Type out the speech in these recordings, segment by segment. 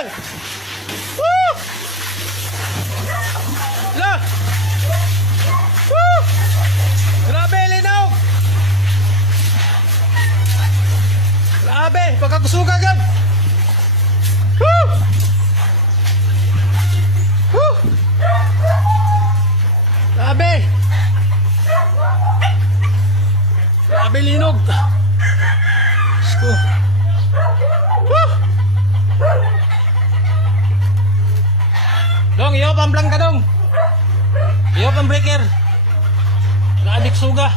Ay! Woo! La! Woo! Grabe, linog! Grabe, pagkakusuga agad! Woo! Woo! Grabe! Grabe, linog! Diyos ko! Woo! Dong, iyo pang blank ka dong. Iyo pang breaker. Naadik suga.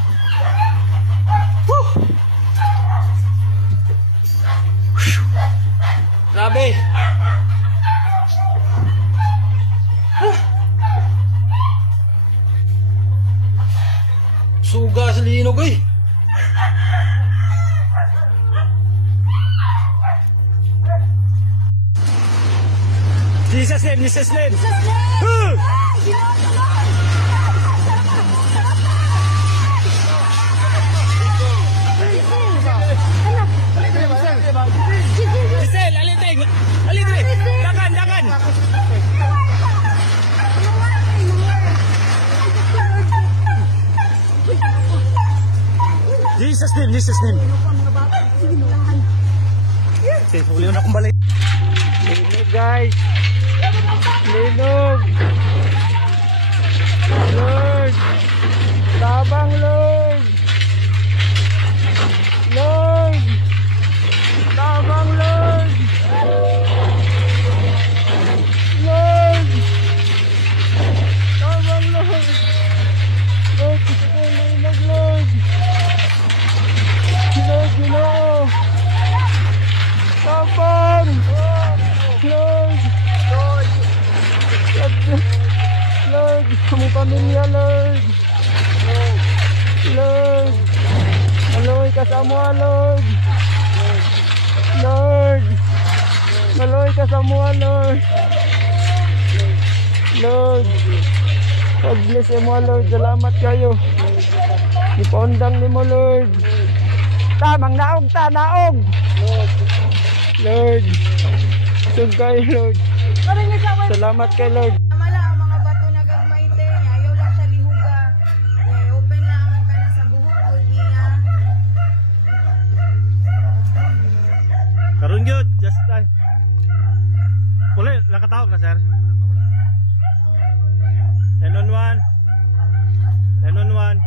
Woo! Grabe. Suga sa linog eh. Jesus name, Jesus name. Giselle, aliting. Aliting. Dakan, dakan. Jesus name, Jesus name. Okay, huli na akong balik. Linog guys. Linog. Lord. Tabang Lord. Lord. Tabang Lord. Lord. Tabang Lord. Lord, gusto ko linog Lord. Lord, Ginoo. Tabang. Lord. Lord, aming pamilya, Lord. Lord, maloy ka sa mua, Lord. Lord, maloy ka sa mua, Lord. Lord, pag-bless mo, Lord. Salamat kayo. Ipondang ni mo, Lord. Tamang naog, naog. Lord, sug kayo, Lord. Salamat kay Lord. Mala ang mga bato na gagmayte, ayaw lang sa lihuga. Open lang ang kana sa buhok good niya. Karon gyud, just time. Wala, nakatawag na sir. 10-on-1. 10-on-1.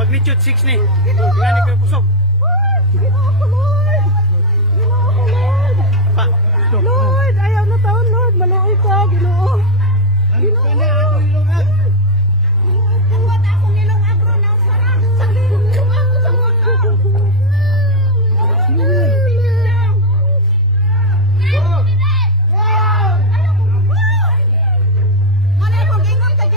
Magnitude 6 ni. Tingnan ni kusog. Pa. Lord, ayaw na taon, Lord. Maluoy ka, Ginoo. Buhat akong nilong agro na sarap. Nilong ako sa mga. Malay ko, gingon ka.